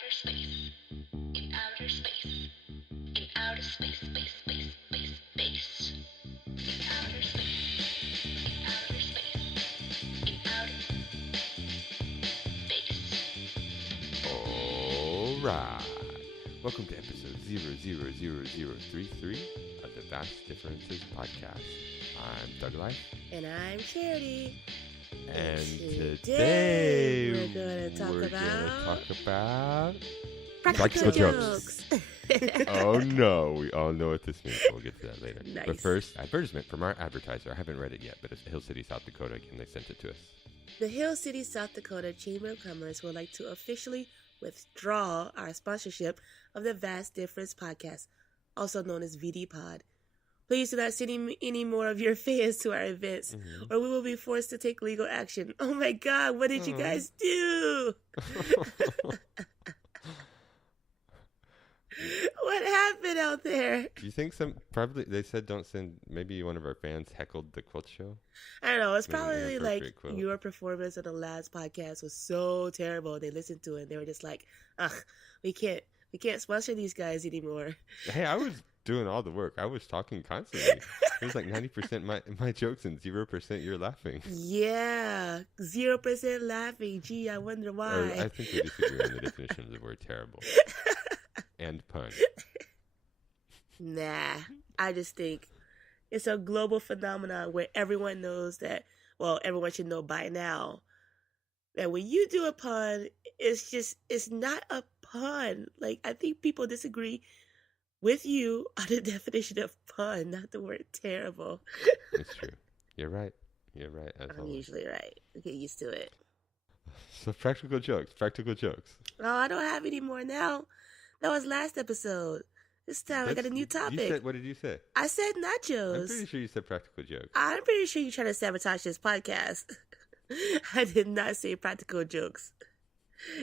outer space, in outer space, in outer space, space, space, space, space, in outer space, in outer space, in outer space. Alright. Welcome to episode 00033 of the Vast Differences podcast. I'm ThugLife. And I'm Charity. And today today we're gonna talk about practical jokes. Oh no, we all know what this means. We'll get to that later. Nice. But first, advertisement from our advertiser. I haven't read it yet, but it's Hill City, South Dakota, and they sent it to us. The Hill City, South Dakota Chamber of Commerce would like to officially withdraw our sponsorship of the Vast Difference podcast, also known as VD Pod. Please do not send any more of your fans to our events, or we will be forced to take legal action. Oh my God, what did you guys do? What happened out there? Do you think they said don't send, maybe one of our fans heckled the quilt show? I don't know. It's Maybe probably like inappropriate quote. your performance of the last podcast was so terrible. They listened to it and they were just like, ugh, we can't sponsor these guys anymore. Hey, I was doing all the work. I was talking constantly. It was like 90% my jokes and 0% you're laughing. Yeah, 0% laughing. Gee, I wonder why. Or I think we disagree on the definition of the word terrible. And pun. Nah, I just think it's a global phenomenon where everyone knows that, well, everyone should know by now that when you do a pun, it's not a pun. Like, I think people disagree with you on the definition of pun, not the word terrible. It's true. You're right. I'm usually right. Get used to it. So practical jokes. Oh, I don't have any more now. That was last episode. This time I got a new topic. What did you say? I said nachos. I'm pretty sure you said practical jokes. I'm pretty sure you're trying to sabotage this podcast. I did not say practical jokes.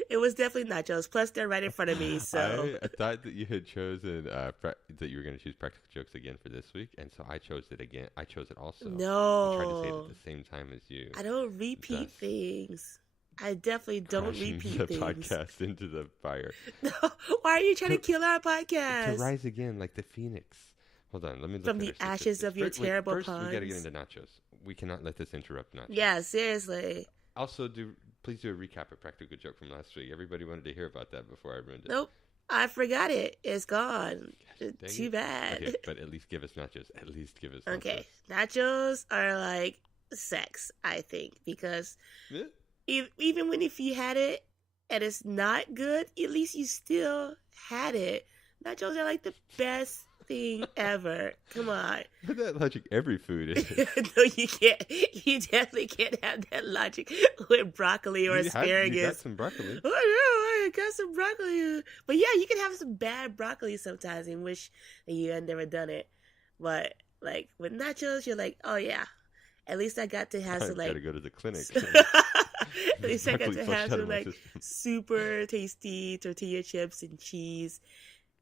It was definitely nachos. Plus, they're right in front of me, so... I thought that you had chosen that you were going to choose practical jokes again for this week, and so I chose it again. I chose it also. No. I tried to say it at the same time as you. I don't repeat things. I definitely don't repeat the things. podcast into the fire. No. Why are you trying to kill our podcast? To rise again like the phoenix. Hold on, let me look From at the our ashes of your terrible puns. First, we got to get puns. into nachos. We cannot let this interrupt nachos. Yeah, seriously. Also, please do a recap of practical joke from last week. Everybody wanted to hear about that before I ruined it. Nope. I forgot it. It's gone. Dang Too it. bad. Okay, but at least give us nachos. Okay. Nachos are like sex, I think, because Yeah. even if you had it and it's not good, at least you still had it. Nachos are like the best thing ever. Come on. That logic, every food is. No, you can't. You definitely can't have that logic with broccoli or asparagus. You got some broccoli. Oh, no, I got some broccoli. But yeah, you can have some bad broccoli sometimes and wish that you had never done it. But like with nachos, you're like, oh yeah, at least I got to have I some like. gotta go to the clinic. At least I got to Broccoli have flushed out some of my like system. super tasty tortilla chips and cheese,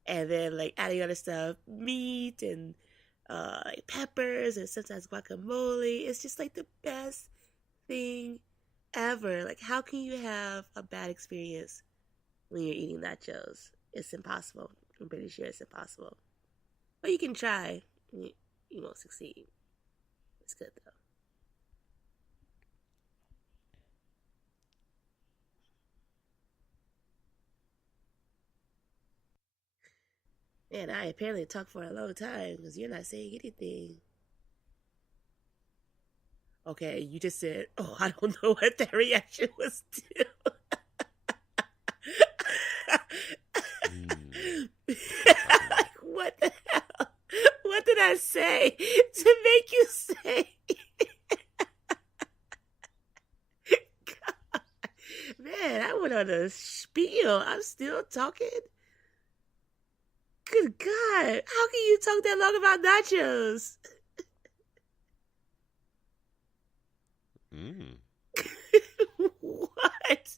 and then like adding other stuff, meat and like peppers and sometimes guacamole. It's just like the best thing ever. Like, how can you have a bad experience when you're eating nachos? It's impossible. I'm pretty sure it's impossible. But you can try. You won't succeed. It's good though. Man, I apparently talked for a long time because you're not saying anything. Okay, you just said, oh, I don't know what that reaction was to. What the hell? What did I say to make you say? God. Man, I went on a spiel. I'm still talking. Good God. How can you talk that long about nachos? What?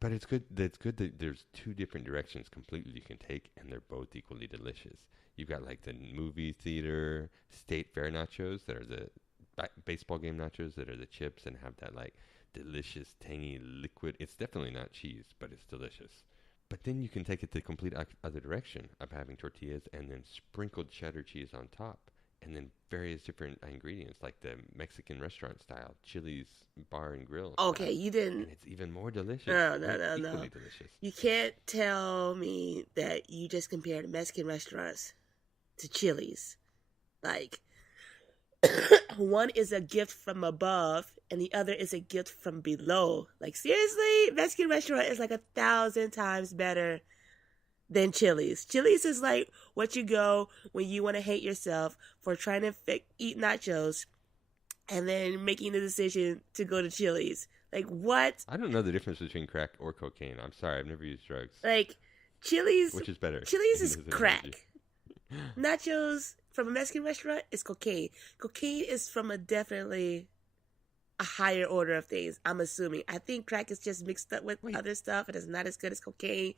But But it's good. It's good that there's two different directions completely you can take, and they're both equally delicious. You've got like the movie theater state fair nachos that are the baseball game nachos that are the chips and have that like delicious tangy liquid. It's definitely not cheese, but it's delicious. But then you can take it the complete other direction of having tortillas and then sprinkled cheddar cheese on top, and then various different ingredients like the Mexican restaurant style, Chili's bar and grill. Okay, style. you didn't. And it's even more delicious. No. Equally delicious. You can't tell me that you just compared Mexican restaurants to Chili's. Like, one is a gift from above and the other is a gift from below. Like, seriously? Mexican restaurant is like 1,000 times better than Chili's. Chili's is like what you go when you want to hate yourself for trying to eat nachos and then making the decision to go to Chili's. Like, what? I don't know the difference between crack or cocaine. I'm sorry, I've never used drugs. Like, Chili's... Which is better? Chili's is crack. Nachos from a Mexican restaurant is cocaine. Cocaine is from definitely a higher order of things, I'm assuming. I think crack is just mixed up with other stuff. It is not as good as cocaine.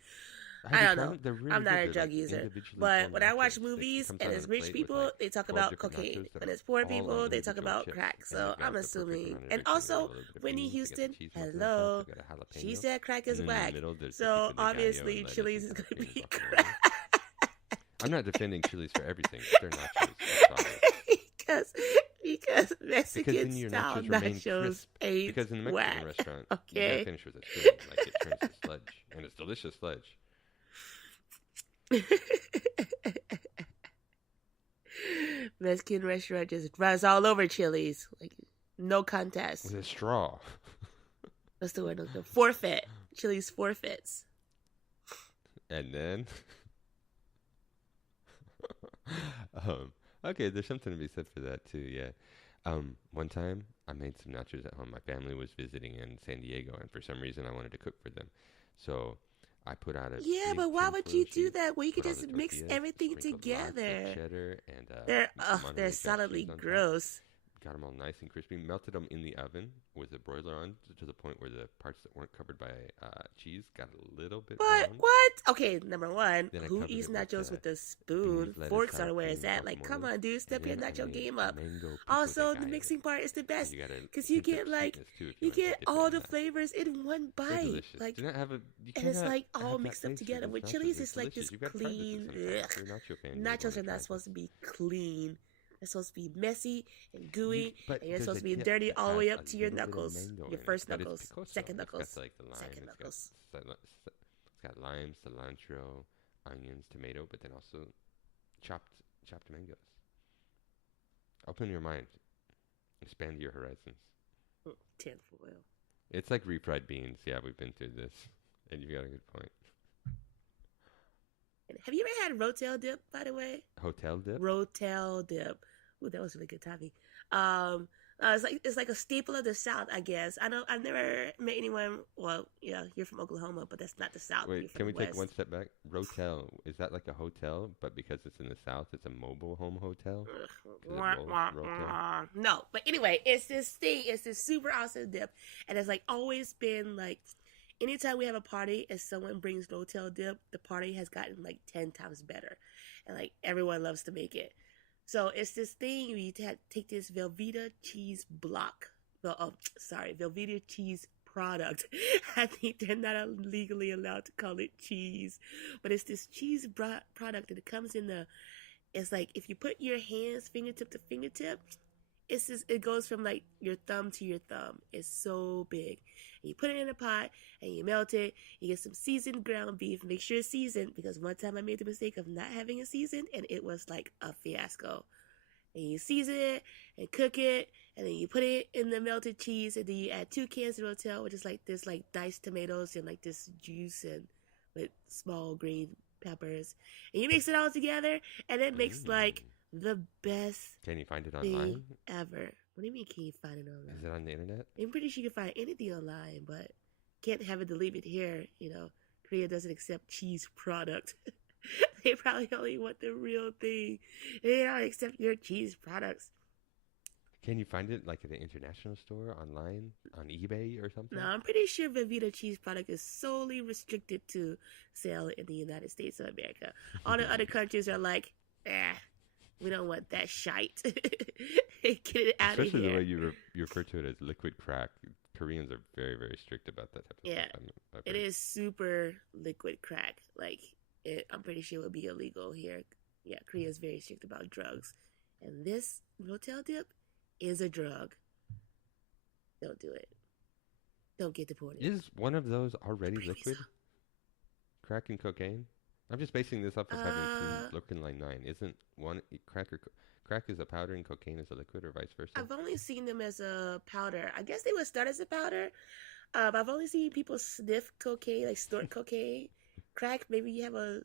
I don't know. Really I'm not a good. drug user. But when I watch movies and it's rich people, they talk about cocaine. When it's poor people, they talk about crack. So I'm assuming. And also, Whitney Houston, hello. She said crack is whack. So obviously, Chili's is going to be crack. I'm not defending Chili's for everything. They're nachos. because Mexican style nachos ain't because in the Mexican whack. Restaurant, Okay. you gotta finish with a spoon. Like, it turns to sludge. And it's delicious sludge. Mexican restaurant just runs all over Chili's. Like, no contest. With a straw. What's the word? Forfeit. Chili's forfeits. And then... okay, there's something to be said for that too. Yeah. One time I made some nachos at home. My family was visiting in San Diego, and for some reason I wanted to cook for them. So I put out a big but why would you do sheet, that? Well, you could put all just the mix tortillas, everything sprinkled lots of together. cheddar and They're some Monterey they're Jack solidly cheese on top. gross. Got them all nice and crispy. Melted them in the oven with the broiler on to the point where the parts that weren't covered by cheese got a little bit But brown. what? Okay, number one, Then I who covered eats it with, nachos with a spoon? beans, lettuce, Forks sour are where it's cream, at. Like, come guacamole. on, dude, step your And then I nacho made game up. mango pico Also, de the gallo. mixing part is the best You gotta because you hint of get like sweetness, too, if you want to get dip it all in the that. flavors in one They're bite. delicious. Like, Do not have a, you and it's cannot like all have that mixed up taste together. these With nachos. Chili's, It's it's like this delicious. You've got to try this clean. sometime. If Ugh. you're a nacho fan, you Nachos wanna are try not this. supposed to be clean. They're supposed to be messy and gooey, But and you're there's supposed a to be dip dirty that all the way has up a to your little bit of knuckles. mango Your in it, first but it's knuckles, picoso. second It's got knuckles, like the lime, second knuckles. it's got lime, cilantro, onions, tomato, but then also chopped mangoes. Open your mind, expand your horizons. Tinfoil. It's like refried beans. Yeah, we've been through this, and you've got a good point. Have you ever had rotel dip, by the way? Hotel dip. Rotel dip. Ooh, that was really good timing. It's like a staple of the South, I guess. I've never met anyone. Well, yeah, you're from Oklahoma, but that's not the South. You're Wait, from can we the take West. one step back? Rotel, is that like a hotel, but because it's in the South, it's a mobile home hotel? Wah, wah, wah. No, but anyway, it's this thing. It's this super awesome dip, and it's like always been like, anytime we have a party and someone brings rotel dip, the party has gotten like 10 times better, and like everyone loves to make it. So it's this thing where you take this Velveeta cheese block. Velveeta cheese product. I think they're not legally allowed to call it cheese, but it's this cheese product, and it comes in it's like if you put your hands fingertip to fingertip, it goes from like your thumb to your thumb. It's so big. And you put it in a pot and you melt it. You get some seasoned ground beef. Make sure it's seasoned, because one time I made the mistake of not having it seasoned and it was like a fiasco. And you season it and cook it, and then you put it in the melted cheese, and then you add 2 cans of rotel, which is like this like diced tomatoes and like this juice and with small green peppers. And you mix it all together, and it makes like the best Can you find it thing online? ever. What do you mean, can you find it online? Is it on the internet? I'm pretty sure you can find anything online, but can't have it delivered here. You know, Korea doesn't accept cheese product. They probably only want the real thing. They don't accept your cheese products. Can you find it like at an international store, online, on eBay or something? No, I'm pretty sure Velveeta cheese product is solely restricted to sale in the United States of America. All the other countries are like, we don't want that shite. Get it out of Especially the here. way you refer to it as liquid crack. Koreans are very, very strict about that type of Yeah, stuff. I've it heard. is super liquid crack. Like, I'm pretty sure it would be illegal here. Yeah, Korea is very strict about drugs. And this Rotel dip is a drug. Don't do it. Don't get deported. Is one of those already Pretty liquid? so. Crack and cocaine? I'm just basing this off of having Uh, seen Brooklyn Nine-Nine. Isn't one crack is a powder and cocaine is a liquid, or vice versa? I've only seen them as a powder. I guess they would start as a powder. I've only seen people sniff cocaine, like snort cocaine. Crack, maybe you have I've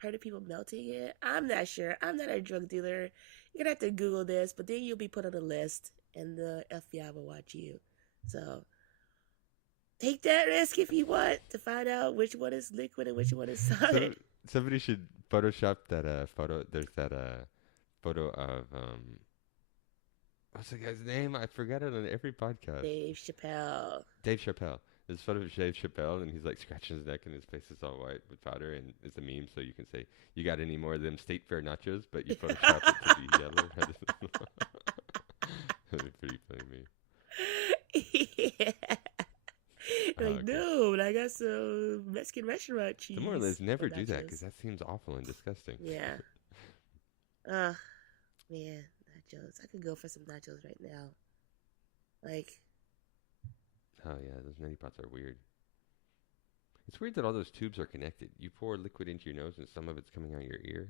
heard of people melting it. I'm not sure. I'm not a drug dealer. You're gonna have to Google this, but then you'll be put on a list and the FBI will watch you. So take that risk if you want to find out which one is liquid and which one is solid. Somebody should Photoshop that photo. There's that photo of what's the guy's name? I forget it on every podcast. Dave Chappelle. Dave Chappelle. There's a photo of Dave Chappelle, and he's like scratching his neck, and his face is all white with powder, and it's a meme. So you can say, "You got any more of them State Fair nachos?" But you Photoshop it to be yellow. That's pretty funny meme. Yeah. Like, Okay. no, but I got some Mexican restaurant cheese. The moral is never or do that because nachos. that seems awful and disgusting. Yeah. Man, nachos. I could go for some nachos right now. Like, Oh yeah, those neti pots are weird. It's weird that all those tubes are connected. You pour liquid into your nose and some of it's coming out your ear.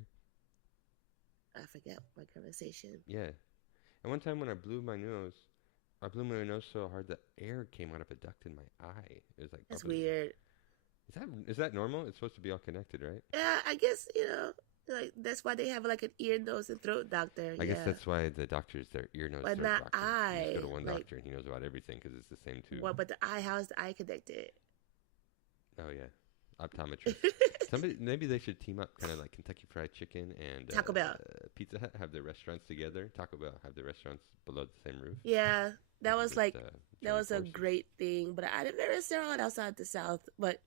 I forget my conversation. Yeah. And one time when I blew my nose so hard that air came out of a duct in my eye. It was like That's bubbling. weird. Is that normal? It's supposed to be all connected, right? Yeah, I guess, like that's why they have like an ear, nose, and throat doctor. I guess yeah. that's why the doctors, they're ear, nose, But throat not doctors. You just go to eye, one like- doctor and he knows about everything because it's the same tube. What? But the eye, how's the eye connected? Oh yeah, optometrist. Maybe they should team up, kind of like Kentucky Fried Chicken and Taco Bell. Pizza Hut have their restaurants together. Taco Bell have their restaurants below the same roof. Yeah, that was Just, like join that was a forces. great thing. But I never saw it outside the South. But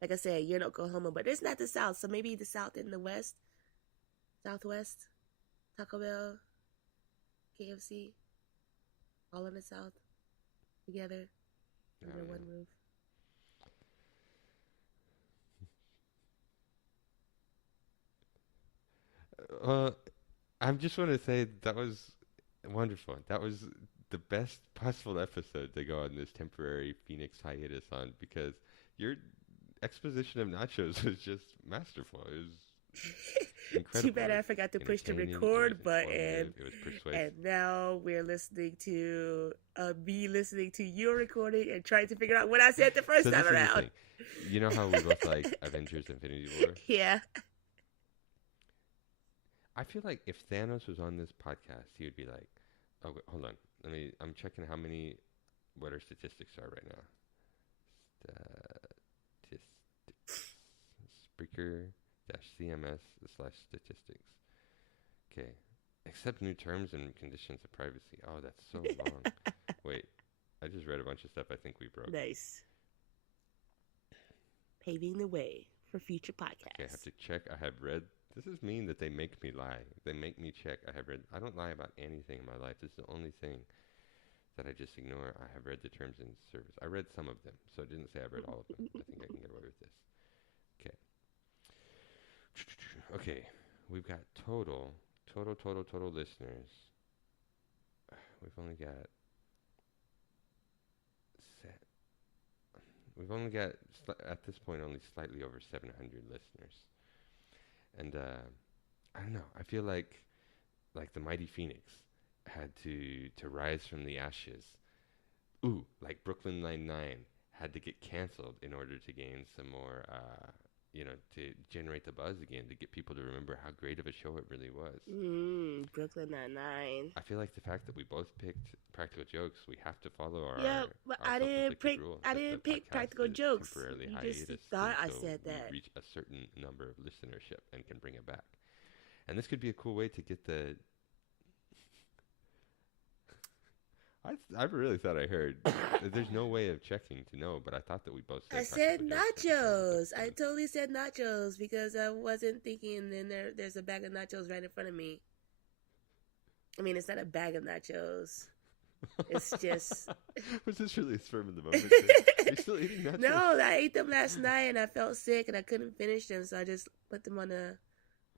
like I said, you're in Oklahoma, but it's not the South. So maybe the South and the West, Southwest, Taco Bell, KFC, all in the South together under don't one know. roof. I just want to say that was wonderful. That was the best possible episode to go on this temporary Phoenix hiatus on because your exposition of nachos was just masterful. It was incredible. Too bad I forgot to push the Entertaining, it record was button. informative, it was persuasive. And now we're listening to me listening to your recording and trying to figure out what I said the first So time this is the around. thing. You know how we both like Avengers Infinity War? Yeah. I feel like if Thanos was on this podcast, he would be like, "Oh, wait, hold on. I'm checking what our statistics are right now. Statistics. Spreaker-CMS/statistics. Okay. Accept new terms and conditions of privacy. Oh, that's so long. Wait, I just read a bunch of stuff I think we broke. Nice. Paving the way for future podcasts. Okay, I have to check. I have read. This is mean that they make me lie. They make me check. I have read. I don't lie about anything in my life. This is the only thing that I just ignore. I have read the terms and service. I read some of them, so it didn't say I read all of them. I think I can get away with this. Okay. Okay, we've got total listeners. We've only got at this point only slightly over 700 listeners. And I don't know. I feel like the mighty phoenix had to rise from the ashes. Ooh, like Brooklyn Nine-Nine had to get canceled in order to gain some more, to generate the buzz again, to get people to remember how great of a show it really was. Brooklyn Nine-Nine. I feel like the fact that we both picked Practical Jokes, we have to follow our Yeah, but our I didn't self-inflicted pick. rule I that the didn't pick podcast Practical is Jokes. temporarily You just hiatus thought I until said we that. reach a certain number of listenership and can bring it back. And this could be a cool way to get the I really thought I heard. There's no way of checking to know, but I thought that we both said. I said practical jokes. nachos. I totally said nachos because I wasn't thinking. Then there's a bag of nachos right in front of me. I mean, it's not a bag of nachos. It's just. Was this really a sperm in the moment thing? Are you still eating nachos? No, I ate them last night and I felt sick and I couldn't finish them, so I just put them on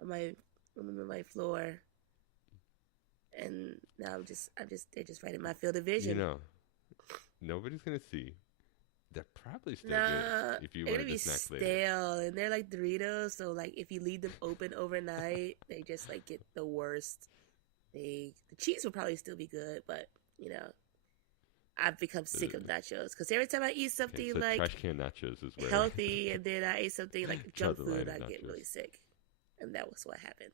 my floor. And now they're just right in my field of vision. You know, nobody's gonna see. They're probably still Nah, good if you they're wanted gonna be to snack stale, later. and they're like Doritos. So like, if you leave them open overnight, they just like get the worst. The cheese will probably still be good, but you know, I've become sick of nachos because every time I eat something so like trash can nachos is where healthy, and then I ate something like Draw junk the line food, of I get nachos. really sick, and that was what happened.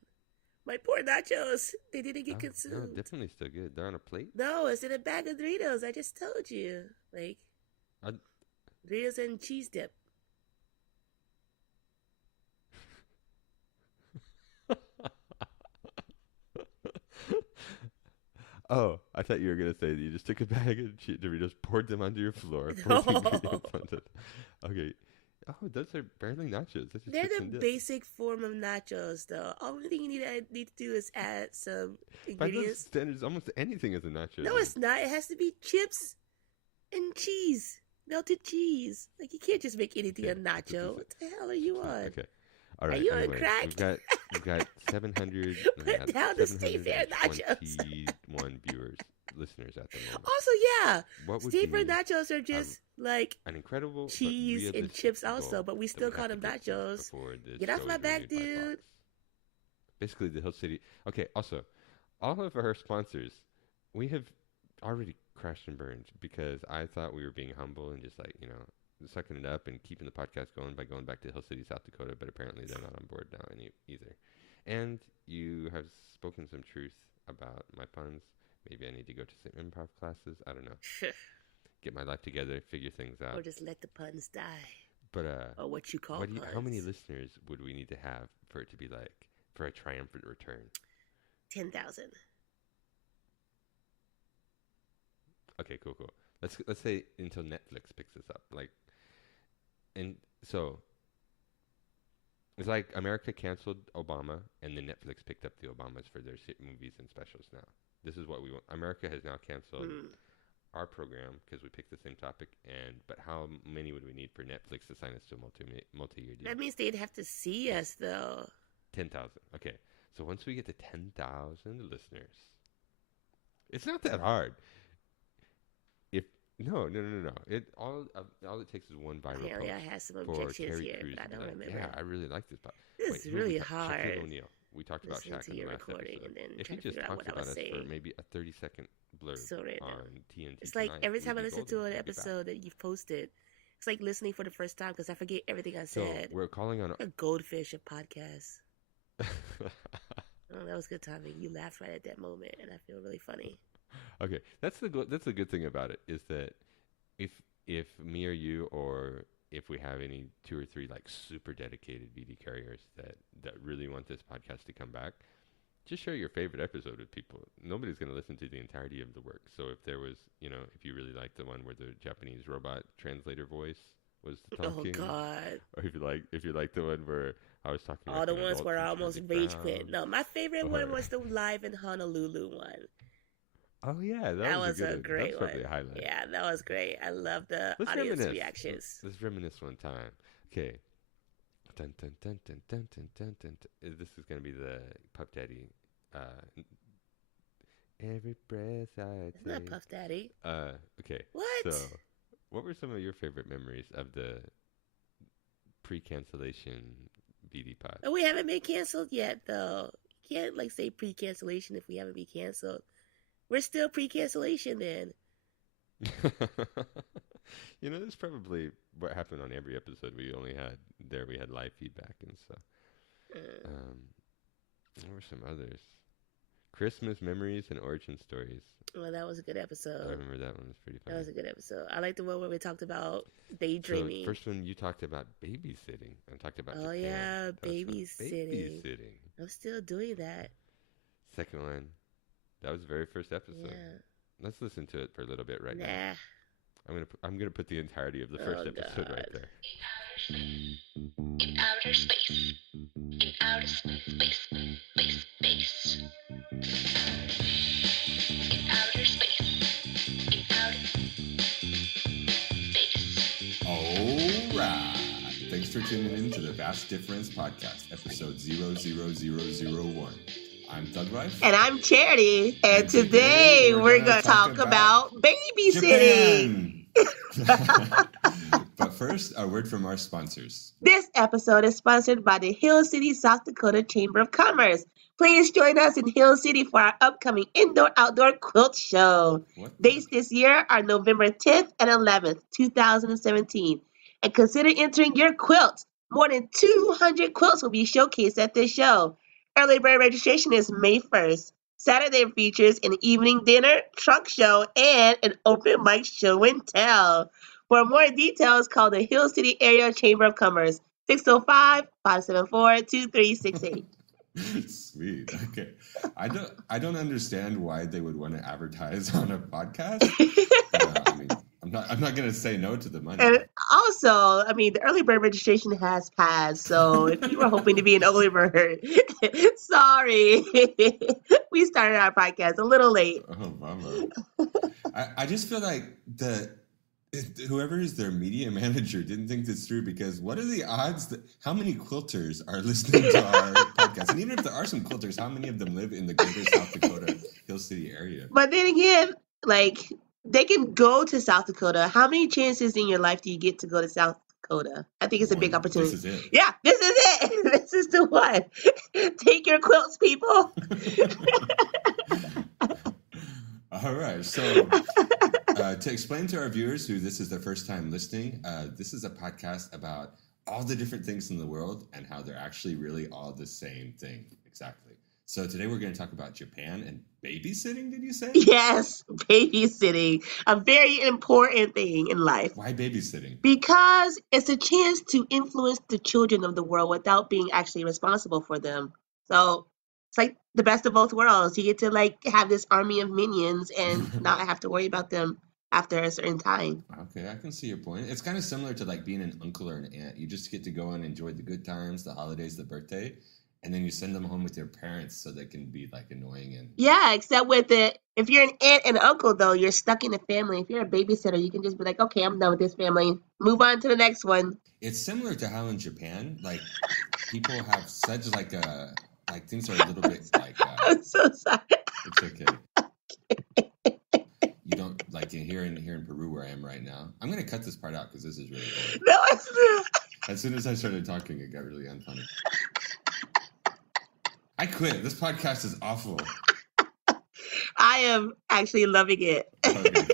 My poor nachos, they didn't get No, consumed. definitely still good. They're on a plate. No, it's in a bag of Doritos. I just told you, like Doritos and cheese dip. Oh, I thought you were gonna say that you just took a bag of Doritos, poured them onto your floor, No. poured the ingredients onto it. Okay. Oh, those are barely nachos. That's just They're chips the and dip. basic form of nachos, though. Only thing you need to do is add some By those ingredients. standards, almost anything is a nacho. No, it's not. It has to be chips and cheese, melted cheese. Like you can't just make anything a Okay, nacho. What the hell are you on? Okay. All right. you on anyway, crack? We've got 700. Put down the State Fair nachos. 721 viewers, listeners at the moment. Also, yeah, What would State Fair be nachos are just like an incredible but cheese and realistic chips goal also, but we that still we call have them to get to nachos. before this Get off show my is back, renewed by dude. Fox? Basically, the Hill City. Okay. Also, all of our sponsors, we have already crashed and burned because I thought we were being humble and just like sucking it up and keeping the podcast going by going back to Hill City, South Dakota. But apparently, they're not on board now either. And you have spoken some truth about my puns. Maybe I need to go to some improv classes. I don't know. Get my life together, figure things out. Or just let the puns die. But Or what you call puns. how many listeners would we need to have for it to be like for a triumphant return? 10,000. Okay, cool. Let's say until Netflix picks this up. And so it's like America canceled Obama, and then Netflix picked up the Obamas for their movies and specials. Now, this is what we want. America has now canceled our program because we picked the same topic. But how many would we need for Netflix to sign us to a multi-year deal? That means they'd have to see us, though. 10,000. Okay, so once we get to 10,000 listeners, it's not that hard. No. All it takes is one viral Apparently, post I had some for objections Terry here, Crews. but I don't remember. Yeah, I really like this. This is really hard. Shaquille O'Neal. We talked about Listening Shaq to in the your last recording episode. and then If he trying to just figure out talks what I about was us for saying. maybe a 30-second blurb So random. on TNT It's like tonight, every we'd time I be listen to golden. an We'd be back. episode that you've posted, it's like listening for the first time because I forget everything I So said. we're calling on. A goldfish of podcasts. Oh, that was good timing. You laughed right at that moment, and I feel really funny. Okay, that's the good thing about it is that if me or you or if we have any 2 or 3 like super dedicated VD carriers that really want this podcast to come back, just share your favorite episode with people. Nobody's going to listen to the entirety of the work. So if there was, if you really liked the one where the Japanese robot translator voice was talking, Oh God! or if you like the one where I was talking All about the ones where I almost rage quit. No, my favorite one Or- was the live in Honolulu one. Oh yeah, That was good a one. great That's one. probably a highlight. Yeah, that was great. I love the Let's audience reminisce. reactions. Let's reminisce one time. Okay. Dun, dun, dun, dun, dun, dun, dun, dun, dun. This is going to be the Puff Daddy. Every breath I It's not take. Puff Daddy. Okay. What? So, what were some of your favorite memories of the pre-cancellation BD pod? Oh, we haven't been canceled yet, though. You can't like say pre-cancellation if we haven't been canceled. We're still pre-cancellation then. That's probably what happened on every episode. We had live feedback and stuff. What were some others? Christmas memories and origin stories. Well, that was a good I episode. remember that one was pretty funny. That was a good episode. I like the one where we talked about daydreaming. So first one you talked about babysitting. I talked about Oh, Japan. yeah, That was fun. babysitting. Babysitting. I'm still doing that. Second one, that was the very first episode. Yeah. Let's listen to it for a little bit right now. Nah. I'm gonna put the entirety of the first episode right there. In outer space. In outer space. Space. Space. Space. In outer space. In outer space. All right. Thanks for tuning in to the Vast Difference Podcast, episode 00001. I'm ThugLife. And I'm Charity. And today we're going to talk about babysitting. Japan! But first, a word from our sponsors. This episode is sponsored by the Hill City, South Dakota Chamber of Commerce. Please join us in Hill City for our upcoming indoor-outdoor quilt show. Dates this year are November 10th and 11th, 2017. And consider entering your quilt. More than 200 quilts will be showcased at this show. Early bird registration is May 1st. Saturday features an evening dinner, trunk show, and an open mic show and tell. For more details, call the Hill City Area Chamber of Commerce, 605-574-2368. Sweet. Okay. I don't understand why they would want to advertise on a podcast. I'm not going to say no to the money. And also, the early bird registration has passed. So if you were hoping to be an early bird, sorry. We started our podcast a little late. Oh, bummer. I just feel like whoever is their media manager didn't think this through, because what are the odds that how many quilters are listening to our podcast? And even if there are some quilters, how many of them live in the greater South Dakota Hill City area? But then again, they can go to South Dakota. How many chances in your life do you get to go to South Dakota? I think it's a big opportunity. This is it. Yeah, this is it. This is the one. Take your quilts, people. All right. So to explain to our viewers who this is their first time listening, this is a podcast about all the different things in the world and how they're actually really all the same thing. Exactly. So today we're going to talk about Japan and babysitting, did you say? Yes, babysitting. A very important thing in life. Why babysitting? Because it's a chance to influence the children of the world without being actually responsible for them. So it's like the best of both worlds. You get to have this army of minions and not have to worry about them after a certain time. Okay, I can see your point. It's kind of similar to being an uncle or an aunt. You just get to go and enjoy the good times, the holidays, the birthday. And then you send them home with your parents so they can be annoying and... Yeah, except with if you're an aunt and uncle, though, you're stuck in the family. If you're a babysitter, you can just be like, okay, I'm done with this family. Move on to the next one. It's similar to how in Japan, people have such things are a little bit I'm so sorry. It's okay. You don't here in Peru where I am right now. I'm gonna cut this part out because this is really boring. No, it's not. As soon as I started talking, it got really unfunny. I quit. This podcast is awful. I am actually loving it. Okay,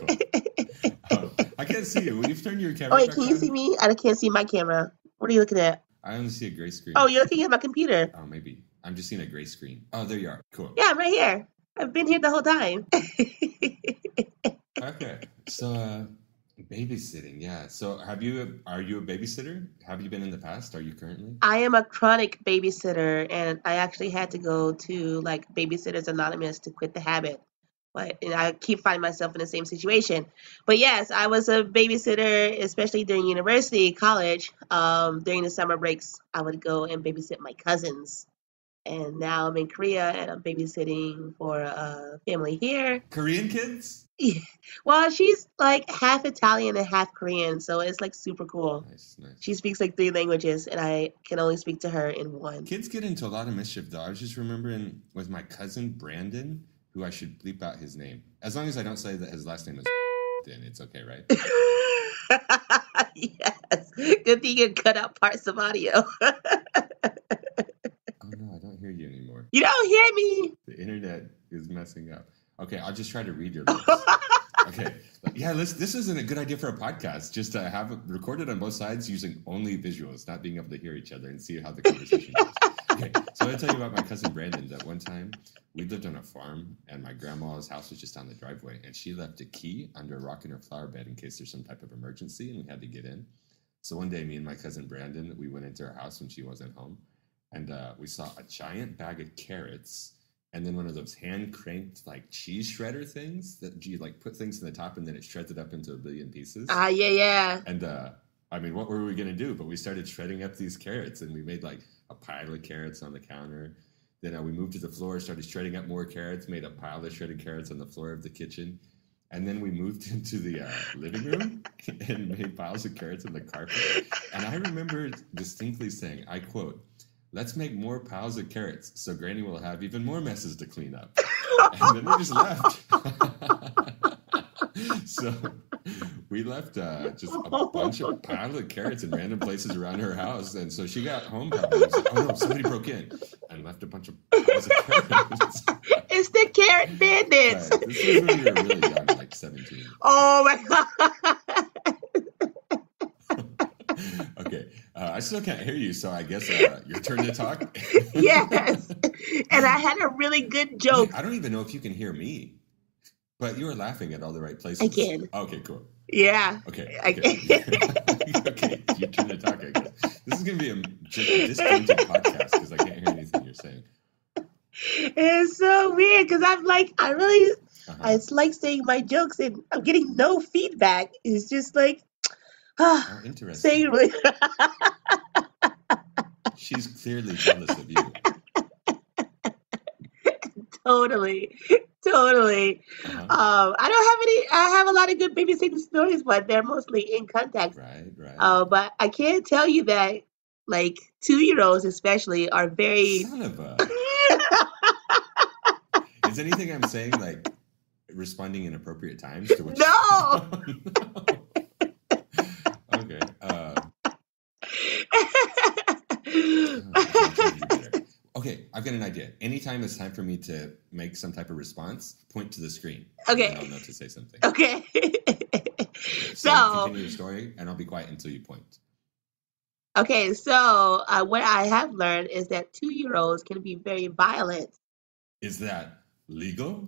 cool. I can't see you. Will you turn your camera? Oh, wait, can you see me? I can't see my camera. What are you looking at? I only see a gray screen. Oh, you're looking at my computer. Oh, maybe. I'm just seeing a gray screen. Oh, there you are. Cool. Yeah, I'm right here. I've been here the whole time. Okay. So, babysitting. Yeah. So, are you a babysitter? Have you been in the past? Are you currently? I am a chronic babysitter, and I actually had to go to Babysitters Anonymous to quit the habit. But I keep finding myself in the same situation. But yes, I was a babysitter, especially during university, college. During the summer breaks, I would go and babysit my cousins. And now I'm in Korea, and I'm babysitting for a family here. Korean kids? Yeah. Well, she's half Italian and half Korean, so it's super cool. Nice. She speaks 3 languages, and I can only speak to her in one. Kids get into a lot of mischief, though. I was just remembering with my cousin Brandon, who I should bleep out his name. As long as I don't say that his last name is then it's okay, right? Yes. Good thing you can cut out parts of audio. Oh, no, I don't hear you anymore. You don't hear me? The internet is messing up. Okay, I'll just try to read your lips. Okay. Yeah, this isn't a good idea for a podcast, just to have it recorded on both sides using only visuals, not being able to hear each other and see how the conversation goes. Okay, so I'll tell you about my cousin Brandon, that one time we lived on a farm and my grandma's house was just down the driveway and she left a key under a rock in her flower bed in case there's some type of emergency and we had to get in. So one day, me and my cousin Brandon, we went into her house when she wasn't home and we saw a giant bag of carrots and then one of those hand cranked like cheese shredder things that you like put things in the top and then it shreds it up into a billion pieces. Yeah. And I mean, what were we gonna do? But we started shredding up these carrots, and we made like a pile of carrots on the counter. Then we moved to the floor, started shredding up more carrots, made a pile of shredded carrots on the floor of the kitchen. And then we moved into the living room and made piles of carrots on the carpet. And I remember distinctly saying, I quote, "Let's make more piles of carrots so Granny will have even more messes to clean up." And then we just left. So we left just a bunch of piles of carrots in random places around her house. And so she got home probably and said, "Oh no, somebody broke in," and left a bunch of piles of carrots. It's the carrot bandits. Right. This was when we were really young, like 17. Oh my God. Okay. I still can't hear you, so I guess your turn to talk. Yes. And I had a really good joke. I don't even know if you can hear me, but you were laughing at all the right places. I can. Okay, cool. Yeah. Okay. I Okay. Okay, your turn to talk, I guess. This is going to be a disjointed podcast because I can't hear anything you're saying. It's so weird because I'm like, Uh-huh. it's like saying my jokes and I'm getting no feedback. It's just like, Oh, interesting. saying really. She's clearly jealous of you. Totally. Uh-huh. I have a lot of good babysitting stories, but they're mostly in context. Right. But I can tell you that, like, 2-year-olds especially are very. Son of a. Is anything I'm saying like responding in appropriate times to what No. Okay. I'm trying to do better. Okay, I've got an idea. Anytime it's time for me to make some type of response, point to the screen. Okay. And I'll know to say something. Okay. So So, continue your story, and I'll be quiet until you point. okay, so what I have learned is that 2-year-olds can be very violent. Is that legal?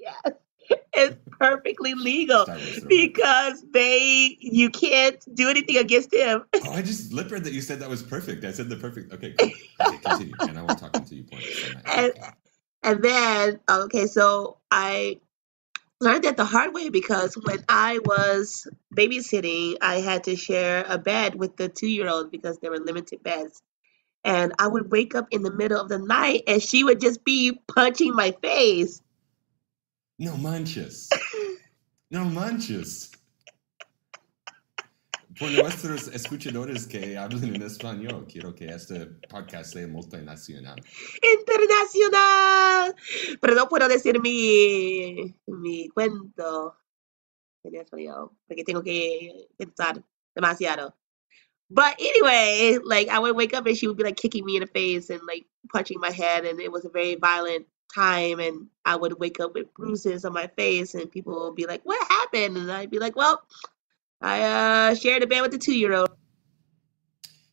Yes, it's perfectly legal Star Wars throwback. because you can't do anything against them. Oh, I just lip read that you said that was perfect. I said the perfect. Okay, cool. Okay, continue, and I won't talk until you point. So And then, okay, so I learned that the hard way because when I was babysitting, I had to share a bed with the 2-year-old because there were limited beds. And I would wake up in the middle of the night and she would just be punching my face. No manches. No manches. Por nuestros escuchadores que hablan en español, quiero que este podcast sea multinacional. Internacional. Pero no puedo decir mi cuento en español porque tengo que pensar demasiado. But anyway, like I would wake up and she would be like kicking me in the face and like punching my head, and it was a very violent time. And I would wake up with bruises on my face, and people would be like, "What happened?" And I'd be like, "Well, I shared a bed with the 2-year-old."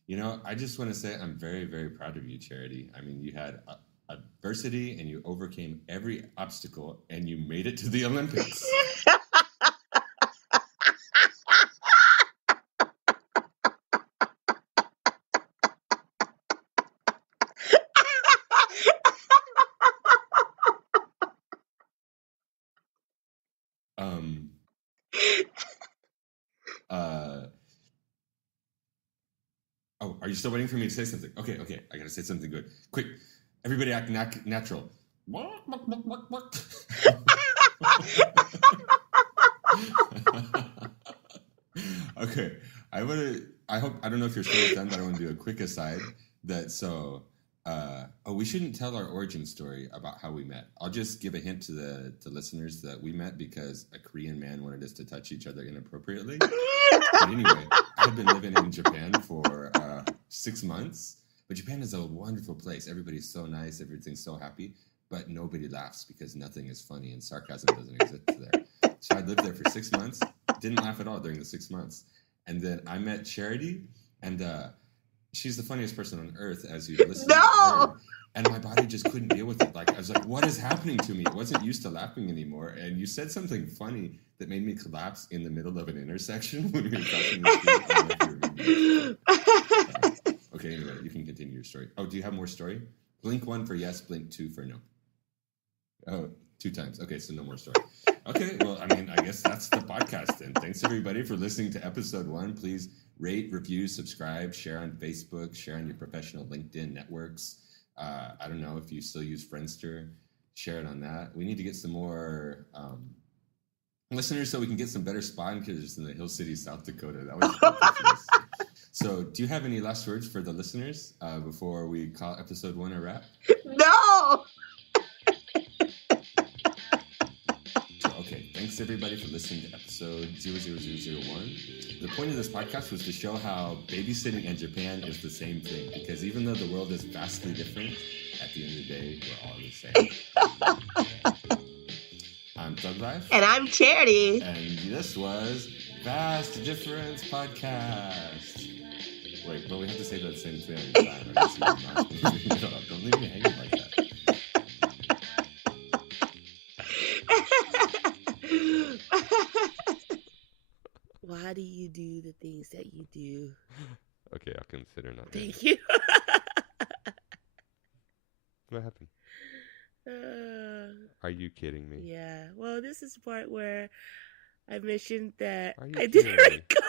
You know, I just want to say I'm very, very proud of you, Charity. I mean, you had adversity and you overcame every obstacle and you made it to the Olympics. Oh, are you still waiting for me to say something? Okay, I gotta say something good. Quick, everybody act natural. Okay, I don't know if you're still done, but I want to do a quick aside we shouldn't tell our origin story about how we met. I'll just give a hint to the listeners that we met because a Korean man wanted us to touch each other inappropriately. But anyway, I've been living in Japan for 6 months. But Japan is a wonderful place. Everybody's so nice. Everything's so happy. But nobody laughs because nothing is funny and sarcasm doesn't exist there. So I lived there for 6 months. Didn't laugh at all during the 6 months. And then I met Charity, and she's the funniest person on earth, as you listen to her. And my body just couldn't deal with it. Like, I was like, what is happening to me? I wasn't used to laughing anymore. And you said something funny that made me collapse in the middle of an intersection when we were crossing the street. I don't know if you remember. Okay, anyway, you can continue your story. Oh, do you have more story? Blink 1 for yes, blink 2 for no. Oh, 2 times. Okay, so no more story. Okay, well, I mean, I guess that's the podcast then. Thanks everybody for listening to episode 1. Please rate, review, subscribe, share on Facebook, share on your professional LinkedIn networks. I don't know if you still use Friendster, share it on that. We need to get some more listeners so we can get some better sponsors in the Hill City, South Dakota. That was ridiculous. So, do you have any last words for the listeners before we call episode 1 a wrap? No. Okay, thanks everybody for listening to episode 00001. The point of this podcast was to show how babysitting and Japan is the same thing, because even though the world is vastly different, at the end of the day, we're all the same. I'm ThugLife. And I'm Charity. And this was Vast Difference Podcast. Wait, but we have to say that same thing every time. Don't leave me hanging like that. Why do you do the things that you do? Okay, I'll consider not doing it. Thank you. What happened? Are you kidding me? Yeah. Well, this is the part where I mentioned that Are you I didn't kidding me? record.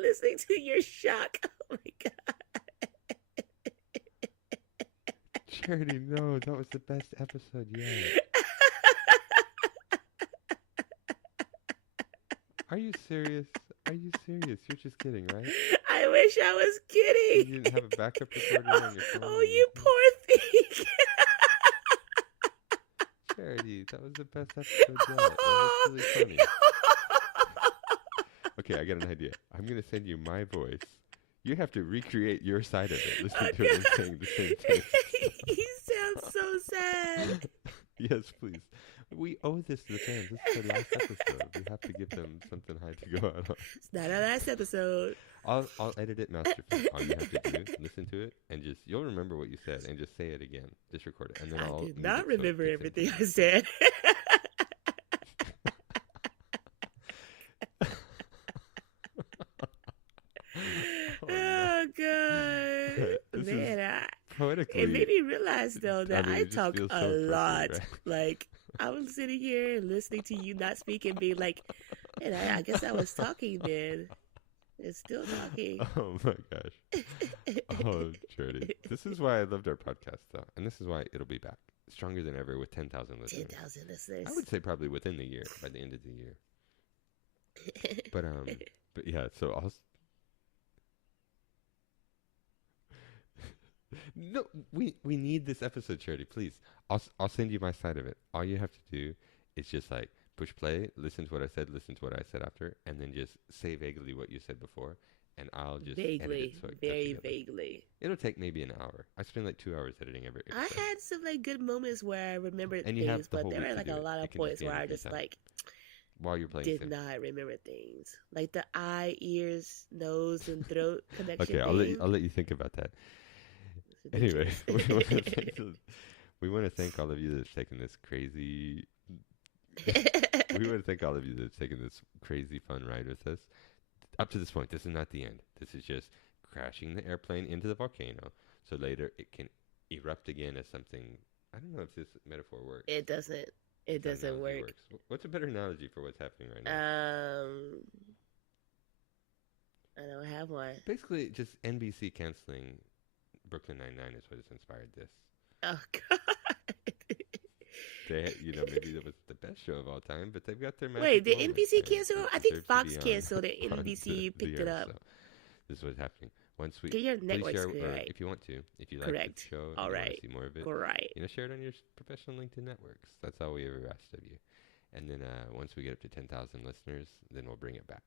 Listening to your shock. Oh my god. Charity, no, that was the best episode yet. Are you serious? Are you serious? You're just kidding, right? I wish I was You kidding. didn't have a backup recorder on your phone? Oh, or you anything? poor thing. Charity, that was the best episode yet. That was really funny. Okay, I got an idea. I'm going to send you my voice. You have to recreate your side of it. Listen to it and saying the same thing. You sound so sad. Yes, please. We owe this to the fans. This is the last episode. We have to give them something high to go out on. It's not our last episode. I'll edit it masterfully. All you have to do is listen to it and you'll remember what you said and just say it again. Just record it. And then I'll I did move not it so it remember fits in. everything I said. Oh, God. This is Man, Poetically. it made me realize, though, that mean, I it just talk feels a so appropriate, lot. right? Like, I was sitting here and listening to you not speak and being like, and I guess I was talking then. And still talking. Oh my gosh. Oh, Charity. This is why I loved our podcast, though. And this is why it'll be back. Stronger than ever with 10,000 listeners. 10,000 listeners. I would say probably within the year, by the end of the year. But yeah, so I'll... No, we need this episode, Charity, please. I'll send you my side of it. All you have to do is just like push play, listen to what I said, listen to what I said after, and then just say vaguely what you said before, and I'll just edit vaguely, it so it goes very together. vaguely. It'll take maybe an hour. I spend like 2 hours editing every I episode. had some like good moments where I remembered And you have things, the but whole there week were to like do a it. lot It of can just points be where I anytime. just like While you're playing did Sims. not remember things, like the eye, ears, nose, and throat connection. Okay, I'll let you think about that. Anyway, we want to thank all of you that's taken this crazy. We want to thank all of you that's taken this crazy fun ride with us. Up to this point, this is not the end. This is just crashing the airplane into the volcano, so later it can erupt again as something. I don't know if this metaphor works. It doesn't. It That doesn't analogy work. works. What's a better analogy for what's happening right now? I don't have one. Basically, just NBC canceling Brooklyn Nine-Nine is what has inspired this. Oh God. They, maybe that was the best show of all time, but they've got their magic Wait, did moment, NBC and cancel? it I think deserves to Fox be on- canceled it. on NBC the picked it air, up. so this is what's happening. Once we Get your please networks share, or correct. if you want to, if you like Correct. the show, and All you want right. to see more of it, Right. share it on your professional LinkedIn networks. That's all we ever asked of you. And then once we get up to 10,000 listeners, then we'll bring it back.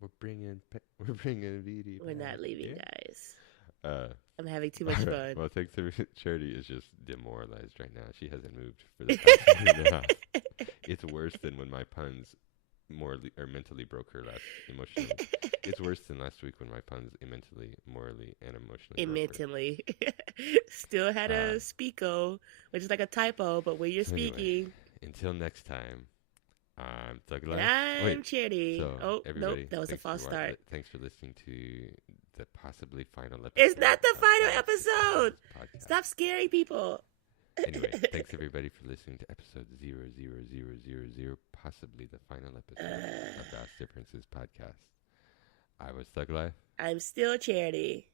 We're bringing VD. We're back. not leaving, Yeah. guys. Uh, I'm having too much all fun. right. Well, thanks to Charity is just demoralized right now. She hasn't moved for the past year and a half. It's worse than when my puns morally or mentally broke her emotionally. It's worse than last week when my puns mentally, morally, and emotionally broke her. Mentally. Still had a speako, which is like a typo, but when you're So anyway, speaking. Until next time, I'm And ThugLife. I'm Wait, Charity. so Oh, everybody, nope, that was a thanks for false start. Thanks for listening to the possibly final episode. It's not the of final Last episode. Podcast. Stop scaring people. Anyway, thanks everybody for listening to episode 00000, possibly the final episode of Vast Differences podcast. I was ThugLife. I'm still Charity.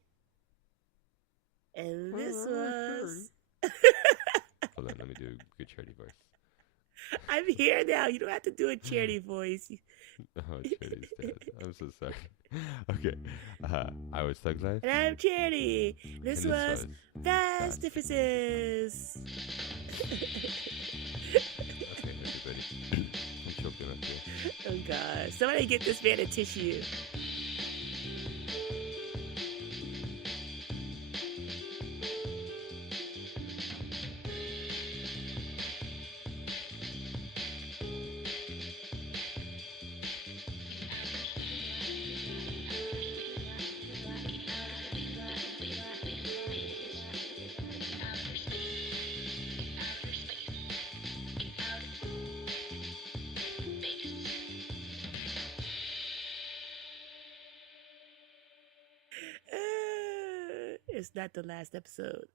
And this was... Hold on, let me do a good Charity voice. I'm here now. You don't have to do a Charity voice. Oh, Charity's dead. I'm so sorry. Okay, I was ThugLife. And I'm Charity. This was Vast Differences. Okay, everybody. I'm choking up here. Oh, God. Somebody get this man a tissue. It's not the last episode.